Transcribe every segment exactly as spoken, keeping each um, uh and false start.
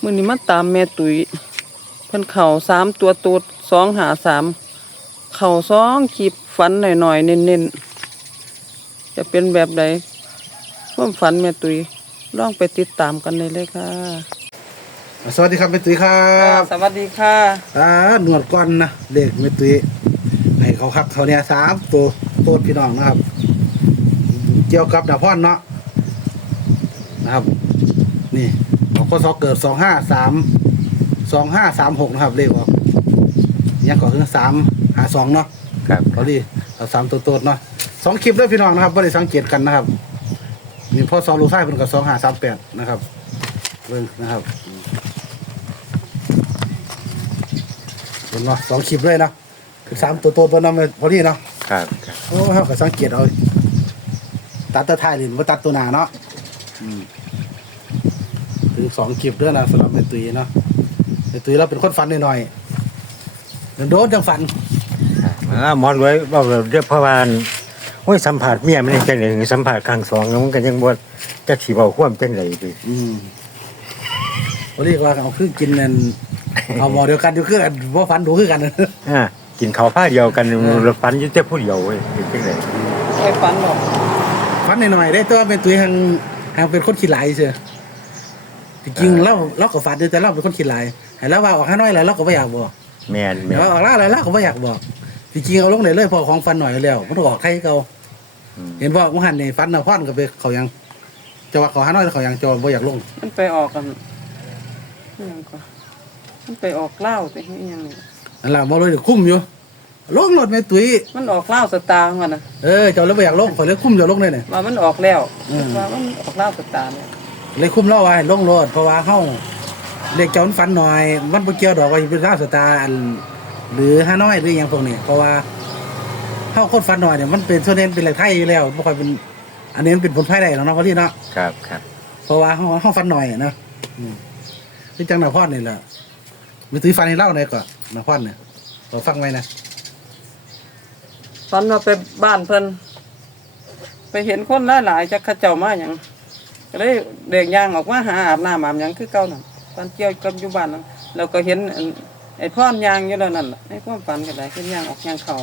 มื้อนี้มาตามแม่ตุ๋ยเพิ่นเข้าสามตัวตูดสองหาสามเข้าสองขีบฝันหน่อยๆเน้นๆจะเป็นแบบใดความฝันแม่ตุ๋ยลองไปติดตามกันได้เลยค่ะสวัสดีครับแม่ตุ้ยครับสวัสดีค่ะอ่าหนวดก้อนนะเลขแม่ตุ้ยให้เขาครับเขาเนี่ยสามตัวตัวพี่น้องนะครับเกี่ยวกับดาพอนเนาะนะครับนี่ของข้อสอบเกิดสองห้าสามสองห้าสามหกนะครับเลขออกยังก่อนคือสามหาสองเนาะครับเขาดีเอาสามตัวตัวเนาะสองคลิปด้วยพี่น้องนะครับไม่ได้สังเกตกันนะครับนี่พ่อสอบลูกไส้เป็นกับสองห้าสามแปดนะครับเบิ่งนะครับเห็นเนาะสองคลิปเลยเนาะคือสามตัวตัวตัวนั้นพอดีเนาะครับโอ้เขาก็สังเกตเอาตัดตัวท้ายหรือว่าตัดตัวหน้าเนาะถึงสองคลิปด้วยนะสำหรับแม่ตุ้ยเนาะแม่ตุ้ยเราเป็นคนฟันหน่อยๆโดนจังฟันอ่าหมอนไว้บอกเราเรียกเพราะว่าโอ้ยสัมผัสเมียมันจังได๋สัมผัสครั้งสองมันก็ยังบ่จักสิเว้าความจังได๋ดิอืมบ่เรียกว่าเอาคือกินนั่นเอาหม้อเดียวกันอยู่คือกันบ่ฟันดูคือกันอ่ากินข้าวผ้าเดียวกันแล้วฟันอยู่แต่ผู้เดียวเว้ยเป็นจังได๋ไปฝันหรอฟันหน่อยๆได้ตัวเป็นตุ้ยหังหังเป็นคนขี้หลายซื่อจริงๆเราเราก็ฟันอยู่แต่เราเป็นคนขี้หลายให้เราว่าออกหาน้อยแล้วเราก็บ่อยากบอกแม่นแม่นออกล่าแล้วเราก็บ่อยากบอกจริงๆเอาลงได้เลยพอของฟันหน่อยแล้วมันออกใครเก่าเห็นบ่ว่าหันนี่ฟันน่ะพอนก็ไปเขายังจะว่าเขาหาน้อยเขายังจอบ่อยากลงมันไปออกกันอิหยังก็มันไปออกเหล้าไปอีหยังนี่นั่นล่ะบ่เลยคุ้มอยู่ลงรถแม่ตุ้ยมันออกเหล้าสตาร์มันน่ะเออเจ้าแล้วบ่อยากลงข่อยเลยคุ้มเจ้าลงได้นี่ว่ามันออกแล้วว่ามันออกเหล้าสตาร์เนี่ยเลยคุ้มเล่าไว้ลงรถเพราะว่าเฮาเด็กเจ้ามันฟันหน่อยมันบ่เกี่ยวดอกว่าสิเป็นเหล้าสตาร์อันหรือหาน้อยหรือหยังพวกนี้เพราะว่าเฮาคนฟันหน่อยเนี่ยมันเป็นส่วนเน้นเป็นแหล่งไทยอยู่แล้วบ่ค่อยเป็นอันนี้มันเป็นผลภายได้ของเนาะพอดีเนาะครับครับเพราะว่าเฮาเฮาฟันหน่อยนะอืมคือจังหน้าพรนี่แหละมีตื้อฟันให้เล่าได้ก่อนหน้าพรเนี่ยเราฟังไว้นะฝันว่าไปบ้านเพิ่นไปเห็นคนหลายๆจักเขาเจ้ามาหยังก็เลยเด็กย่างออกมาหาอาบน้ำอาบหยังคือเก่านั่นฝันเกี่ยวกับอยู่บ้านนั่นแล้วก็เห็นไอ้พ่อนยางอยู่แล้วนั่นไอ้ความฝันก็ได้เห็นยางออกยางเข่า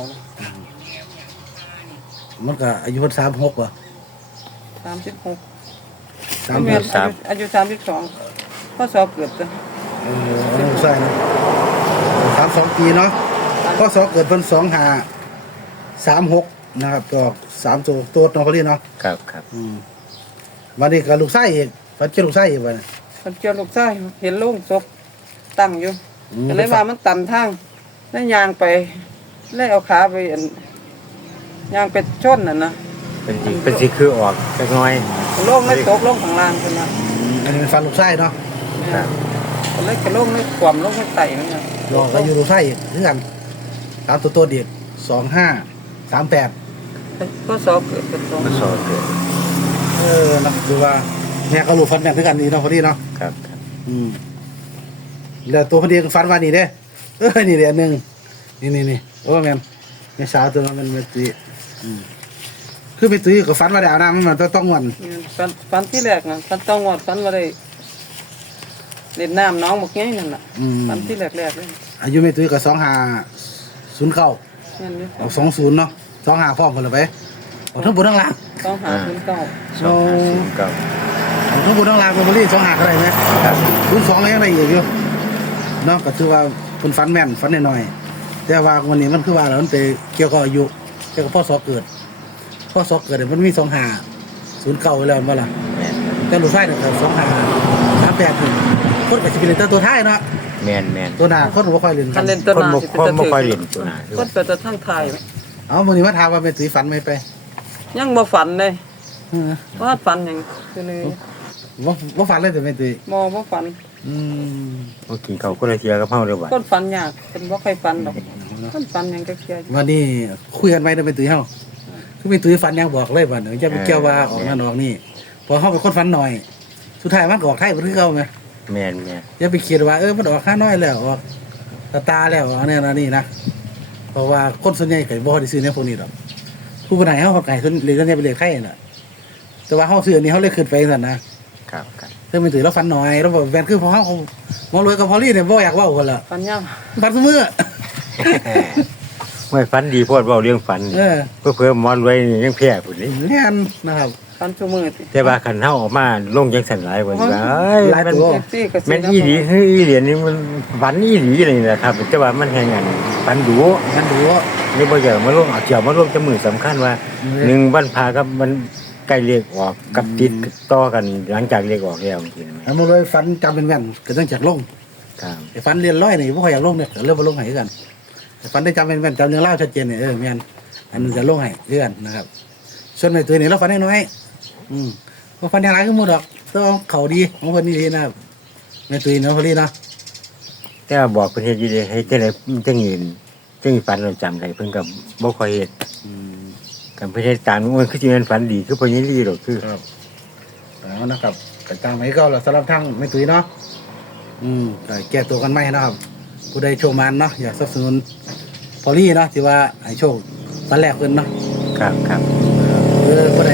มันก็อายุเพิ่นสามสิบหกบ่สามสิบหกสามสิบสามอายุสามสิบสองพศเกิดจ้ะเออใช่นะสามสองปีเนาะพศเกิดเพิ่นสองห้าสามหกนะครับก็สามตัวตัวน้องพอดีเนาะครับครับอืมวันนี้ก็ลูกชายอีกฝันเจอลูกชายอีกบ่เนี่ยฝันเจอลูกชายเห็นโลงศพตั้งอยู่ก็เลยว่ามันตันทางแล้วยางไปเลยเอาขาไปยางไปชนน่ะนะเป็นสิเป็นสิคือออกจักหน่อยโลงไม่ตกลงข้างล่างเพิ่นน่ะอันนี้เป็นฝันลูกชายเนาะครับก็เลยก็ลงไม่ความลงไม่ไต่นั่นน่ะรอก็อยู่ลูกชายอีกคือกันตามตัวตัวเด็กสองห้าสามแปดพศเกิดเป็นสองพศเกิดเออนะดูว่าแม่ก็รู้ฟันแม่คือกันนี่เนาะพอดีเนาะครับครับอืมแล้วตัวพอดีฟันว่านี่เด้เออนี่เด้อันนึงนี่นี่นี่โอ้แม่นแม่สาวตัวนั้นมันเป็นตุ้ยอืมคือเป็นตุ้ยก็ฟันว่าได้อาบน้ำมันต้องวันฟันฟันที่แรกน่ะฟันต้องงอดฟันว่าได้เล่นน้ำน้องบักใหญ่นั่นน่ะฟันที่แรกๆเลยอายุแม่ตุ้ยก็สองห้าศูนย์เก้าเอาสองศูนย์เนาะสองห้าพร้อมกันเลยไปเอาทั้งบนทั้งล่างสองห้าศูนย์เก้าสองห้าศูนย์เก้าเอาทั้งบนทั้งล่างเป็นบริษัทสองห้าอะไรไหมศูนย์สองอะไรยังไงอีกอยู่เนาะก็ถือว่าคุณฟันแม่นฟันหน่อยๆแต่ว่าวันนี้มันคือว่าเรามันไปเกี่ยวกับอายุเกี่ยวกับพ่อสอเกิดพ่อสอเกิดเนี่ยมันมีสองห้าศูนย์เก้าไว้แล้วมั้งล่ะแต่ลูกชายเนี่ยสองห้าสามแปดถึงคนกับสิบเป็นตัวท้ายเนาะแมนแมนตัวหน้าคนบ่ค่อยเล่นกันคนบ่คนบ่ค่อยเล่นตัวหน้าคนก็จะทั้งไทยเอามื้อนี้มาถามว่าแม่ตุ้ยฝันไม่ไปยังบ่ฝันเลยว่าฝันหยังคือเลยบ่บ่ฝันเลยแต่แม่ตุ้ยบ่บ่ฝันอืมบ่กินข้าวคนละเที่ยกับเฮาเด้อว่าคนฝันยากเป็นบ่ค่อยฝันดอกคนฝันหยังจักเที่ยวันนี้คุยกันไว้เด้อแม่ตุ้ยเฮาคือแม่ตุ้ยฝันยังบอกเลยว่าจะไปเกี่ยวว่าออกนั่นออกนี่พอเฮาเป็นคนฝันหน่อยสุดท้ายมันก็ออกไทยบ่คือเก่าแม่แม่นแม่อย่าไปคิดว่าเออมันออกค่าน้อยแล้วออกตาตาแล้วออกแนวนั้นนี่นะเพราะว่าคนส่วนใหญ่ก็บ่ได้ซื้อแนวพวกนี้ดอกผู้บ่ได้เฮาเขาไก่ส่วนเรียนเนี่ยเป็นเลขไทยน่ะแต่ว่าเฮาซื้ออันนี้เฮาเลยขึ้นไปซั่นนะครับครับอไม่ตื่นแล้วฟันหน่อยแล้วบอกแฟนคือพอเขาหมอรวยกับพอลี่เนี่ยบ่อยากเว่าคนละฟันย่ำฟันเสมอไม่ฝันดีโพดเว้าเรื่องฝันนี่เออเพื่อเพื่อหมอนไว้นี่ยังแพ้พุ่นนี่แน่นนะครับฟันชั่วมือติแต่ว่าคันเฮาออกมาลงจังซั่นหลายกว่านี้เอ้ยหลายมันตัวเอฟซีก็สิแม่นอีหลีคืออีเหรียญนี่มันฝันอีหลีเลยนะครับแต่ว่ามันแฮงอันฝันดูงั้นดูว่านี่บ่อยากมาลงเอาเจียวมาลงจะมือสำคัญว่าอืมหนึ่งวันพากับมันใกล้เลขออกกับติดต่อกันหลังจากเลขออกแล้วจริงๆไหมหมอรวยฟันจำเป็นแม่นก็ต้องจากลงครับไอ้ฟันเรียนร้อยนี่บ่ค่อยอยากลงเนี่ยก็เริ่มมาลงให้กันไอ้ฟันได้จำเป็นแม่นจำเรื่องเล่าชัดเจนเนี่ยเออแม่นอันนั้นจะลงให้เพื่อนนะครับส่วนในตัวนี้เราฟันได้น้อยอืมเพราะฟันอย่างไรก็หมดดอกต้องเขาดีของคนนี้ดีนะครับแม่ตุยเนาะพอลี่เนาะแต่ว่าบอกเพิ่นเฮ็ดอยู่เด้ให้จังได๋จังเห็นจังฝันเราจำได้เพิ่นก็บ่ค่อยเฮ็ดอืมกันเพิ่นเฮ็ดตามมันคือสิแม่นฝันดีคือเพิ่นยังดีดอกคือครับแล้วนะครับกระจางไว้ก็แล้วสำหรับทั้งแม่ตุยเนาะอืมก็แก้ตัวกันไหมนะครับผู้ใดโชว์มันเนาะอยากสนับสนุนพอลี่เนาะที่ว่าให้โชคตอนแรกเพิ่นเนาะครับครับเออผู้ใด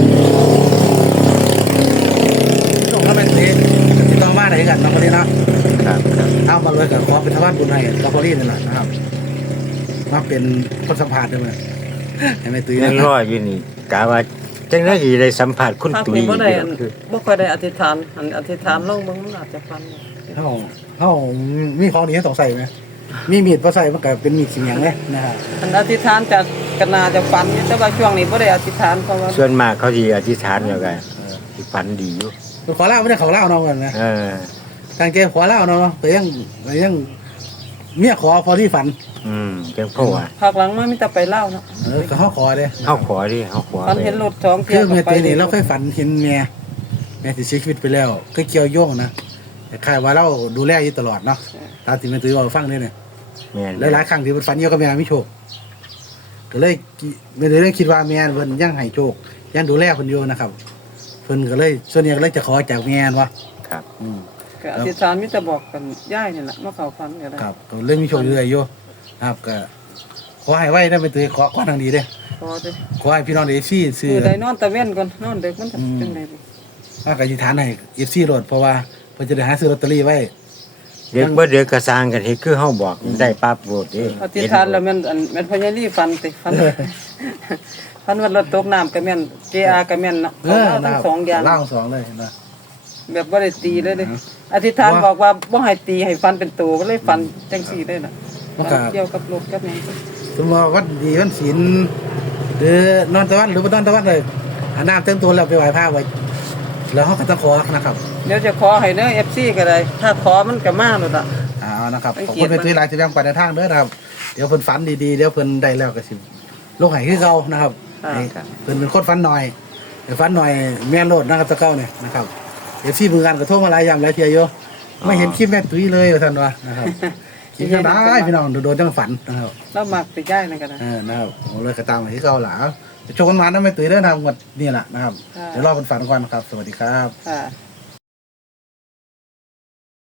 โชคแล้วแม่ตุยติดต่อมาได้กันเนาะพอลี่เนาะครับครับเอามาเลยกับขอเป็นทวารบุญให้กับพอลี่นี่แหละนะครับมาเป็นคนสัมผัสได้ไหมให้แม่ตุยยังนะรออยู่นี่กะว่าจังได๋สิได้สัมภาษณ์คุณภาคตุ้ยนี้บ่ได้เดียอัวนคือบ่ค่อยได้อธิษฐานอันอธิษฐานลงเบิ่งมันอาจจะฟันเฮาเฮามีของดีให้ต้องใส่ไหมมีมีดพอใส่มันก็เป็นมีดสิ่งอย่างเลยนะครับอันอธิษฐานจะกนาจะฟันอยู่แต่ว่าช่วงนี้บ่ได้อธิษฐานเพราะว่าส่วนมากเขาสิอธิษฐานแล้วก็สิฝันดีอยู่ขอเล่าไม่ได้ขอเล่าเนาะกันนะเออทางเจ้ขอเล่าเนาะแต่ยังแต่ยังเมียขอพอที่ฝันอืมจังเพราะว่าภาคหลังมามีแต่ไปเล่าเนาะเออก็เฮาขอเด้เฮาขอดิเฮาขอฟันไปเห็นรถสองคืเที่ยอวเมียก็ไปตีนี่เราเคยฝันเห็นเมียเมียที่เสียชีวิตไปแล้วก็เกี่ยวโยงนะแต่คายว่าเราดูแลอยู่ตลอดเนาะตามที่แม่ตื้อว่าฟังเนี่ยแม่นหลายๆครั้งที่มันฝันเกี่ยวกับแม่ไม่โชคก็เลยไม่ได้เรื่องคิดว่าแม่เพิ่นยังให้โชคยังดูแลเพิ่นอยู่นะครับเพิ่นก็เลยส่วนใหญ่ก็เลยจะขอจากแม่นว่าครับอืมก็อธิษฐานมีแต่บอกกันย่ายนี่แหละมาเข้าฝันก็ได้ครับก็เรื่องมีโชคเรื่อยๆอยู่ครับก็ขอให้ไว้ได้ไปตื้อขอขอทางดีเด้พอสิขอให้พี่น้องเอฟซีซื้อคือได้นอนตะเว้นก่อนนอนดึกมันจะจังได๋ดิว่ากอธิษฐานให้เอฟซีโหลดเพราะว่าเพิ่นจะได้หาซื้อลอตเตอรี่ไว้เด็กบ่เด็กก็สร้างกันเฮ็ดคือเฮาบอกได้ปั๊บโหวตเด้อธิษฐานแล้วแม่นอันแม่นพญาลีฟันติฟันฟันว่ารถตกน้ำก็แม่น เจ อาร์ ก็แม่นเนาะเออเอานะทั้คงรับสองอย่างเล่าสองเลยนะแบบบ่ได้ตีเลยเด้อธิษฐานบอกว่าบ่ให้ตีให้ฟันเป็นตัวก็เลยฟันจังซี่เลยน่ะมันก็เกี่ยวกับรถกับหยังสมมติว่าวันดีวันศีลหรือนอนตะวันหรือบ่นอนตะวันเลยอาบน้ำเต็มตัวแล้วไปไหว้พระไว้แล้วเฮาก็ต้องขอนะครับเดี๋ยวจะขอให้เด้อ เอฟ ซี ก็ได้ ถ้าขอมันก็มาโลดอ่ะเอานะครับให้ขอบเกีคุยณรติไปตื้อหลายจะแบ่งปันในทางเด้อนะครับ เดี๋ยวเพิ่นฝันดีๆเดี๋ยวเพิ่นได้แล้วก็สิลงให้คือเก่านะครับอ่าให้ครับเพิ่นเป็นคนฝันหน่อยแต่ฝันหน่อยแม่นโลดนะครับตะเก้าเนี่ยนะครับเอฟซีมือกันก็โทรมาหลายยามหลายเที่ยอยู่ไม่เห็นคลิปแม่ตุ้ยเลยว่าซั่นว่านะครับคลิปจังได๋พี่น้องโดนๆจังฝันนะครับแล้วมักไปย้ายนั่นก็ได้เออนะครับผมเลยกระตามมาที่เก่าหลาโชว์กันมานะแม่ตุ้ยเด้อนะครับงวดนี่แหละนะครับค่ะเดี๋ยวรอเพิ่นฝันก่อนนะครับ สวัสดีครับค่ะ